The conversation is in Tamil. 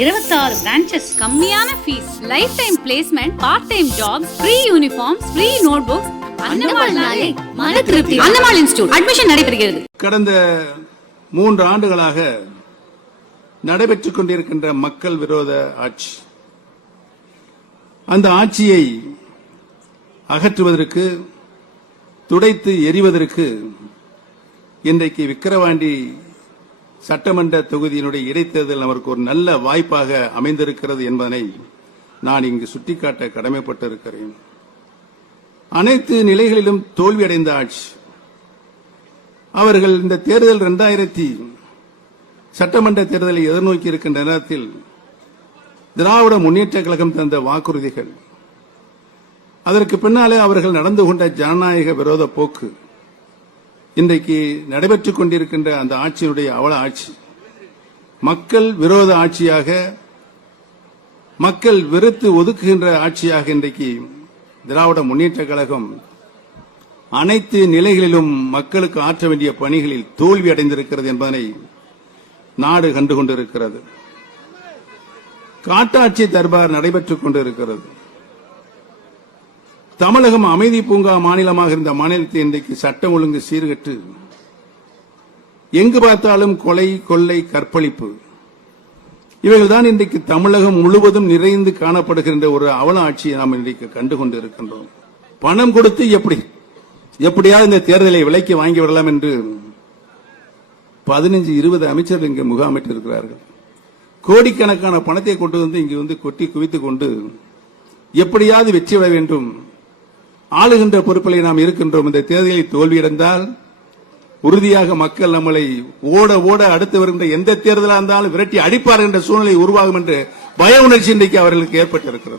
இருபத்தாறு பிரான்ச்சஸ் கம்மியான fees life time placement part time jobs free uniforms free note books அன்னமாள்னாலே மன திருப்தி. அன்னமாள் இன்ஸ்டியூட். அட்மிஷன் நடைபெறுகிறது. கடந்த மூன்று ஆண்டுகளாக நடைபெற்றுக் கொண்டிருக்கின்ற மக்கள் விரோத ஆட்சி. அந்த ஆட்சியை அகற்றுவதற்கு துடைத்து எறிவதற்கு இன்றைக்கு விக்கிரவாண்டி சட்டமன்ற தொகுதியினுடைய இடைத்தேர்தல் நமக்கு ஒரு நல்ல வாய்ப்பாக அமைந்திருக்கிறது என்பதனை நான் இங்கு சுட்டிக்காட்ட கடமைப்பட்டிருக்கிறேன். அனைத்து நிலைகளிலும் தோல்வியடைந்த ஆட்சி. அவர்கள் இந்த தேர்தல் இரண்டாயிரத்தி சட்டமன்ற தேர்தலை எதிர்நோக்கி இருக்கின்ற நேரத்தில் திராவிட முன்னேற்ற கழகம் தந்த வாக்குறுதிகள். அதற்கு பின்னாலே அவர்கள் நடந்து கொண்ட ஜனநாயக விரோத போக்கு. இன்றைக்கு நடைபெற்றுக் கொண்டிருக்கின்ற அந்த ஆட்சியினுடைய அவல ஆட்சி மக்கள் விரோத ஆட்சியாக மக்கள் வெறுத்து ஒதுக்குகின்ற ஆட்சியாக இன்றைக்கு திராவிட முன்னேற்ற கழகம் அனைத்து நிலைகளிலும் மக்களுக்கு ஆற்ற வேண்டிய பணிகளில் தோல்வி அடைந்திருக்கிறது என்பதனை நாடு கண்டு கொண்டிருக்கிறது. காட்டாட்சி தர்பார் நடைபெற்றுக் கொண்டிருக்கிறது. தமிழகம் அமைதி பூங்கா மாநிலமாக இருந்த மாநிலத்தை இன்றைக்கு சட்டம் ஒழுங்கு சீர்கட்டு. எங்கு பார்த்தாலும் கொலை கொள்ளை கற்பழிப்பு. இவைகள்தான் இன்றைக்கு தமிழகம் முழுவதும் நிறைந்து காணப்படுகின்ற ஒரு அவல ஆட்சியை நாம் இன்றைக்கு கண்டு கொண்டிருக்கின்றோம் பணம் கொடுத்து எப்படி எப்படியாவது இந்த தேர்தலை விலைக்கு வாங்கி விடலாம் என்று பதினஞ்சு இருபது அமைச்சர்கள் இங்கு முகாமிட்டு இருக்கிறார்கள் கோடிக்கணக்கான பணத்தை கொண்டு வந்து இங்கு வந்து கொட்டி குவித்துக் கொண்டு எப்படியாவது வெற்றி விட வேண்டும் ஆளுகின்ற பொறுப்பிலே நாம் இருக்கின்றோம். இந்த தேர்தலில் தோல்வியடைந்தால் உறுதியாக மக்கள் நம்மளை ஓட ஓட அடுத்து வருகின்ற எந்த தேர்தலாக இருந்தாலும் விரட்டி அடிப்பார் என்ற சூழ்நிலை உருவாகும் என்று பய உணர்ச்சி இன்றைக்கு அவர்களுக்கு ஏற்பட்டிருக்கிறது.